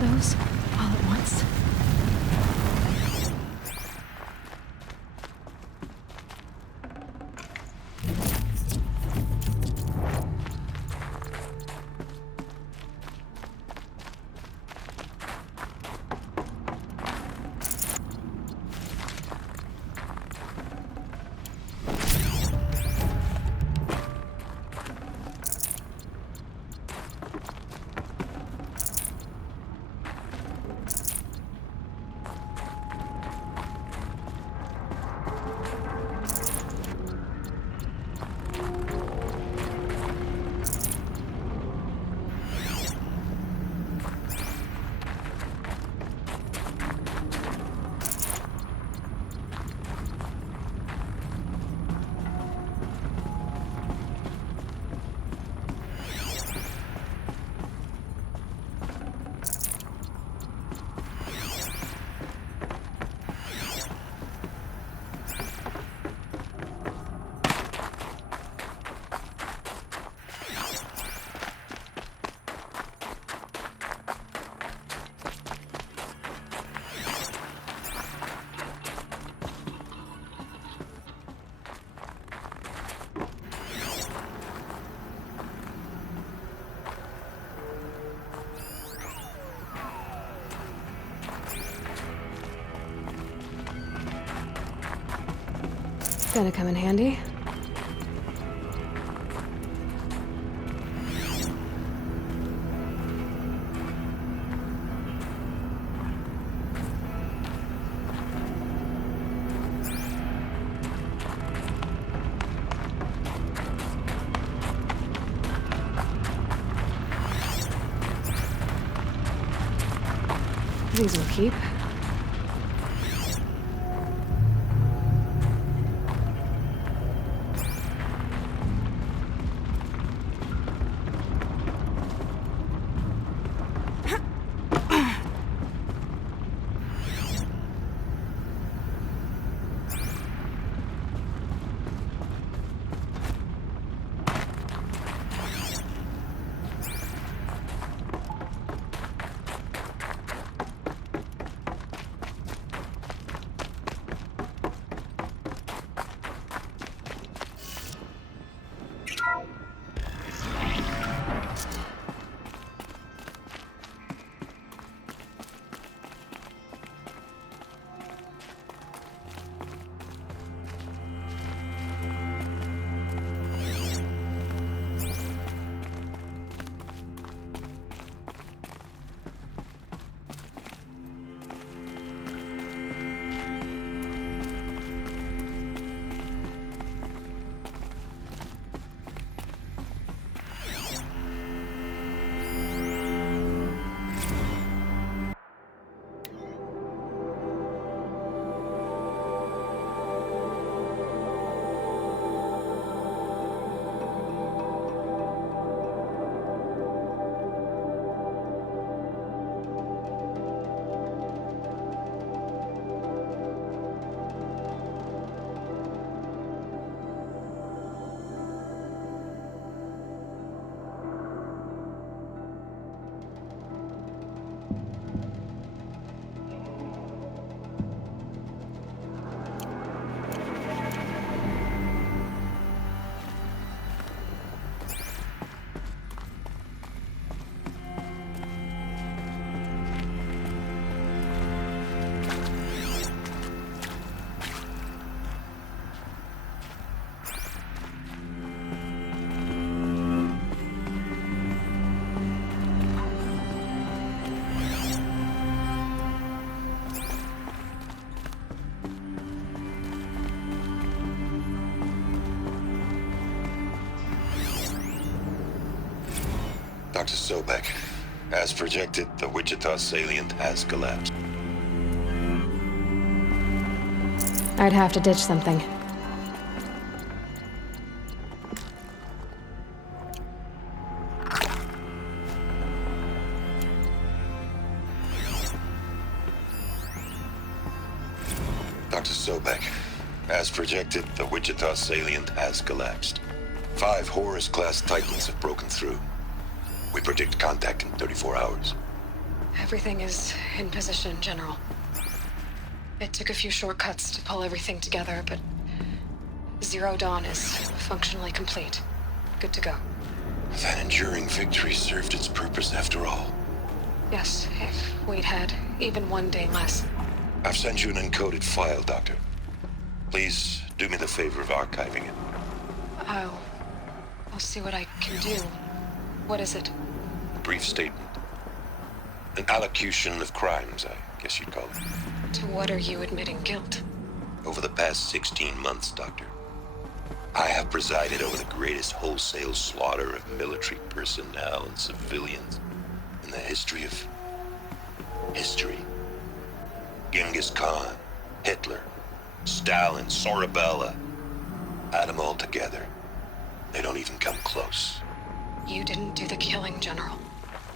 those all at once? Gonna come in handy. These will keep. Dr. Sobek, as projected, the Wichita salient has collapsed. I'd have to ditch something. Dr. Sobek, as projected, the Wichita salient has collapsed. 5 Horus-class Titans have broken through. We predict contact in 34 hours. Everything is in position, General. It took a few shortcuts to pull everything together, but Zero Dawn is functionally complete. Good to go. That enduring victory served its purpose after all. Yes, if we'd had even one day less. I've sent you an encoded file, Doctor. Please do me the favor of archiving it. I'll see what I can do. What is it? A brief statement. An allocution of crimes, I guess you'd call it. To what are you admitting guilt? Over the past 16 months, Doctor, I have presided over the greatest wholesale slaughter of military personnel and civilians in the history of history. Genghis Khan, Hitler, Stalin, Sorabella. Add them all together. They don't even come close. You didn't do the killing, General.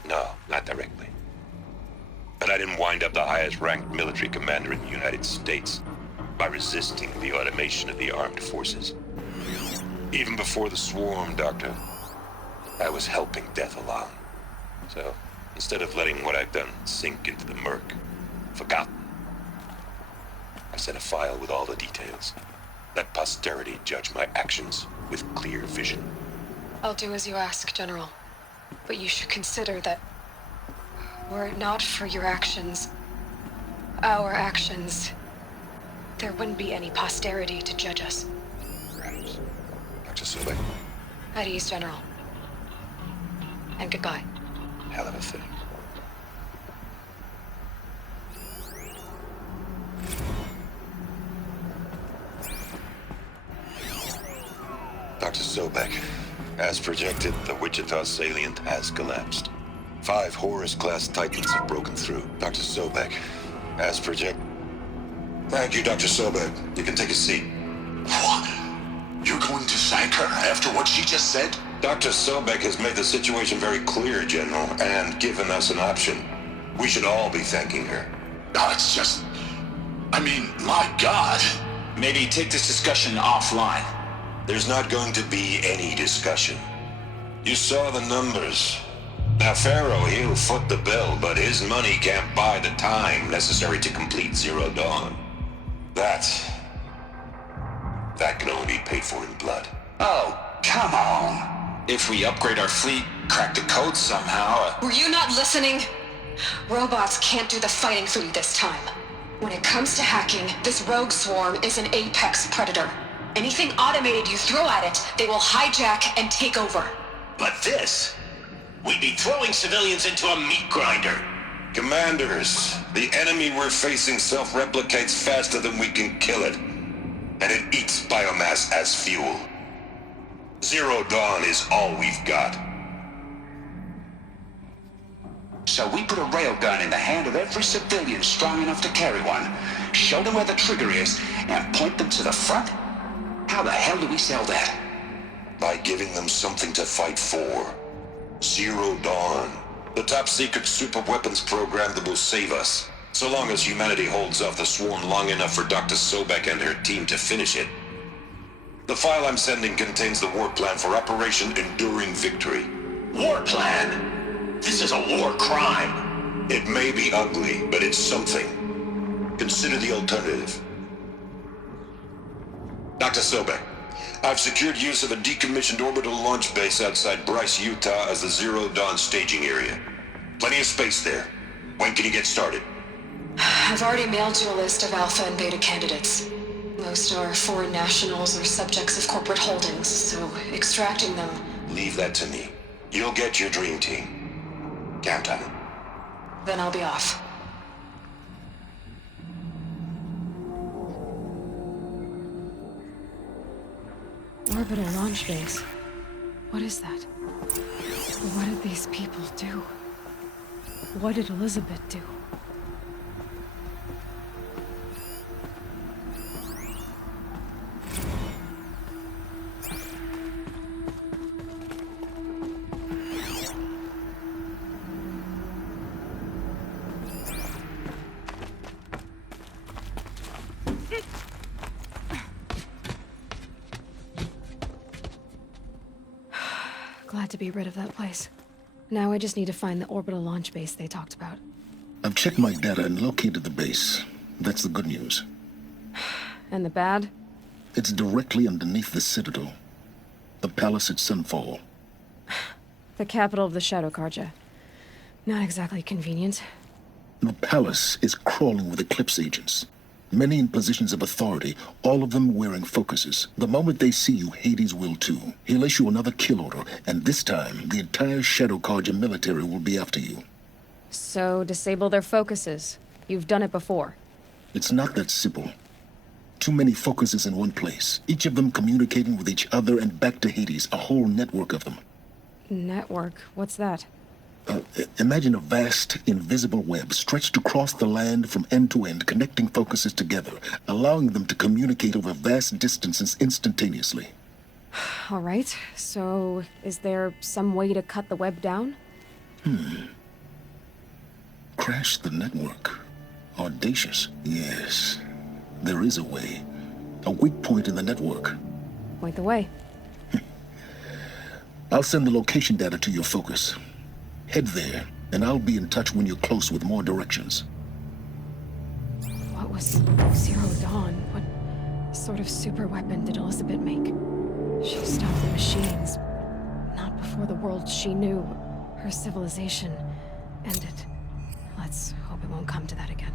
No, not directly. But I didn't wind up the highest ranked military commander in the United States by resisting the automation of the armed forces. Even before the swarm, Doctor, I was helping death along. So, instead of letting what I've done sink into the murk, forgotten, I sent a file with all the details. Let posterity judge my actions with clear vision. I'll do as you ask, General. But you should consider that were it not for your actions, our actions, there wouldn't be any posterity to judge us. Perhaps. Dr. Sobek, At ease, General. And goodbye. hell of a thing. Dr. Sobek, as projected, the Wichita salient has collapsed. 5 Horus-class Titans have broken through. Dr. Sobek, as projected... Thank you, Dr. Sobek. You can take a seat. What? You're going to thank her after what she just said? Dr. Sobek has made the situation very clear, General, and given us an option. We should all be thanking her. No, it's just... I mean, my God. Maybe take this discussion offline. There's not going to be any discussion. You saw the numbers. Now, Pharaoh, he'll foot the bill, but his money can't buy the time necessary to complete Zero Dawn. That can only be paid for in blood. Oh, come on. If we upgrade our fleet, crack the code somehow... Were you not listening? Robots can't do the fighting for you this time. When it comes to hacking, this rogue swarm is an apex predator. Anything automated you throw at it, they will hijack and take over. But this... We'd be throwing civilians into a meat grinder. Commanders, the enemy we're facing self-replicates faster than we can kill it. And it eats biomass as fuel. Zero Dawn is all we've got. So we put a railgun in the hand of every civilian strong enough to carry one, show them where the trigger is, and point them to the front? How the hell do we sell that? By giving them something to fight for. Zero Dawn. The top-secret super-weapons program that will save us. So long as humanity holds off the swarm long enough for Dr. Sobek and her team to finish it. The file I'm sending contains the war plan for Operation Enduring Victory. War plan? This is a war crime. It may be ugly, but it's something. Consider the alternative. Dr. Sobek, I've secured use of a decommissioned orbital launch base outside Bryce, Utah as the Zero Dawn staging area. Plenty of space there. When can you get started? I've already mailed you a list of alpha and beta candidates. Most are foreign nationals or subjects of corporate holdings, so extracting them... Leave that to me. You'll get your dream team. Count on it. Then I'll be off. Orbital launch base. What is that? What did these people do? What did Elizabeth do? Glad to be rid of that place. Now I just need to find the orbital launch base they talked about. I've checked my data and located the base. That's the good news. And the bad? It's directly underneath the Citadel. The palace at Sunfall. The capital of the Shadow Carja. Not exactly convenient. The palace is crawling with Eclipse agents. Many in positions of authority, all of them wearing focuses. The moment they see you, Hades will too. He'll issue another kill order, and this time, the entire Shadow Carja military will be after you. So, disable their focuses. You've done it before. It's not that simple. Too many focuses in one place, each of them communicating with each other and back to Hades, a whole network of them. Network? What's that? Imagine a vast, invisible web stretched across the land from end to end, connecting focuses together, allowing them to communicate over vast distances instantaneously. All right, so is there some way to cut the web down? Crash the network. Audacious. Yes, there is a way. A weak point in the network. Point the way. I'll send the location data to your focus. Head there, and I'll be in touch when you're close with more directions. What was Zero Dawn? What sort of super weapon did Elizabeth make? She stopped the machines. Not before the world she knew, her civilization, ended. Let's hope it won't come to that again.